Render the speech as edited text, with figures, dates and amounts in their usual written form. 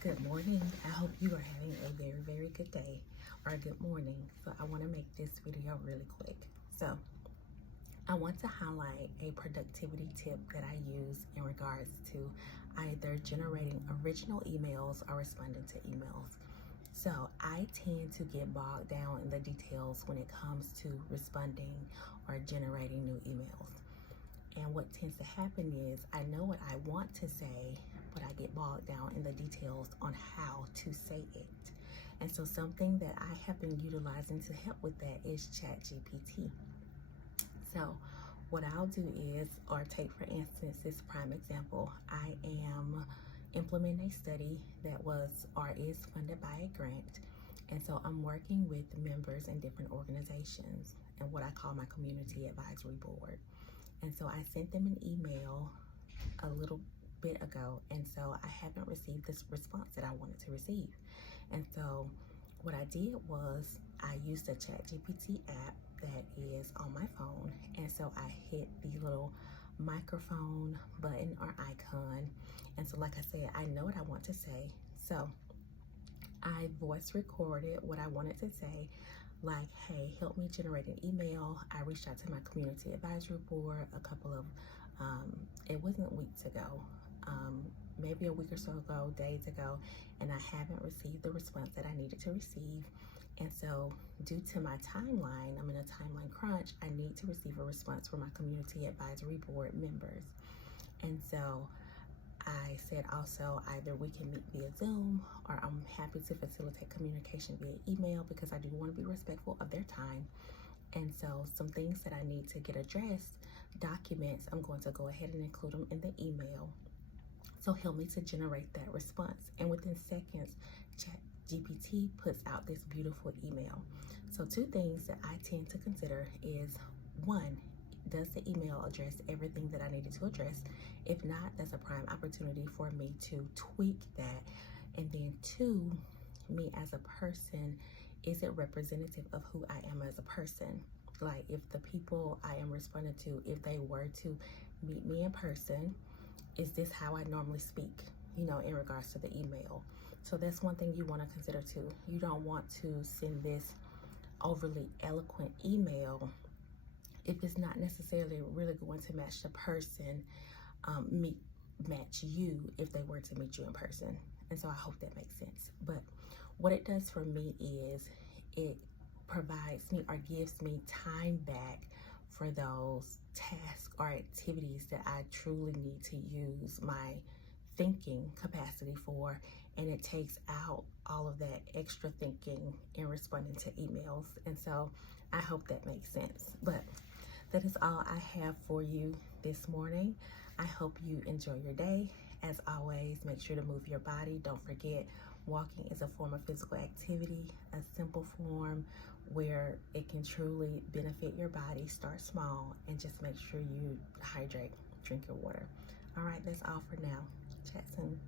Good morning. I hope you are having a very, very good day or a good morning. So I want to make this video really quick. So I want to highlight a productivity tip that I use in regards to either generating original emails or responding to emails. So I tend to get bogged down in the details when it comes to responding or generating new emails. And what tends to happen is I know what I want to say, but I get bogged down in the details on how to say it. And so something that I have been utilizing to help with that is ChatGPT. So what I'll do is, or take for instance this prime example, I am implementing a study that was or is funded by a grant. And so I'm working with members in different organizations and what I call my community advisory board. And so I sent them an email a little bit ago, and so I haven't received this response that I wanted to receive. And so what I did was I used the ChatGPT app that is on my phone, and so I hit the little microphone button or icon. And so like I said, I know what I want to say. So I voice recorded what I wanted to say, like, hey, help me generate an email. I reached out to my community advisory board a couple of, it wasn't weeks ago, maybe a week or so ago, days ago, and I haven't received the response that I needed to receive. And so due to my timeline, I'm in a timeline crunch, I need to receive a response from my community advisory board members. And so I said also either we can meet via Zoom or I'm happy to facilitate communication via email because I do want to be respectful of their time. And so some things that I need to get addressed, documents, I'm going to go ahead and include them in the email. So help me to generate that response. And within seconds, ChatGPT puts out this beautiful email. So two things that I tend to consider is, one, does the email address everything that I needed to address? If not, that's a prime opportunity for me to tweak that. And then two, me as a person, is it representative of who I am as a person? Like if the people I am responding to, if they were to meet me in person, is this how I normally speak, in regards to the email? So that's one thing you want to consider too. You don't want to send this overly eloquent email if it's not necessarily really going to match the person, match you if they were to meet you in person. And so I hope that makes sense. But what it does for me is it provides me or gives me time back for those tasks or activities that I truly need to use my thinking capacity for, and it takes out all of that extra thinking in responding to emails. And so I hope that makes sense. But that is all I have for you this morning. I hope you enjoy your day. As always, make sure to move your body. Don't forget, walking is a form of physical activity, a simple form where it can truly benefit your body. Start small and just make sure you hydrate, drink your water. All right, that's all for now. Chat soon.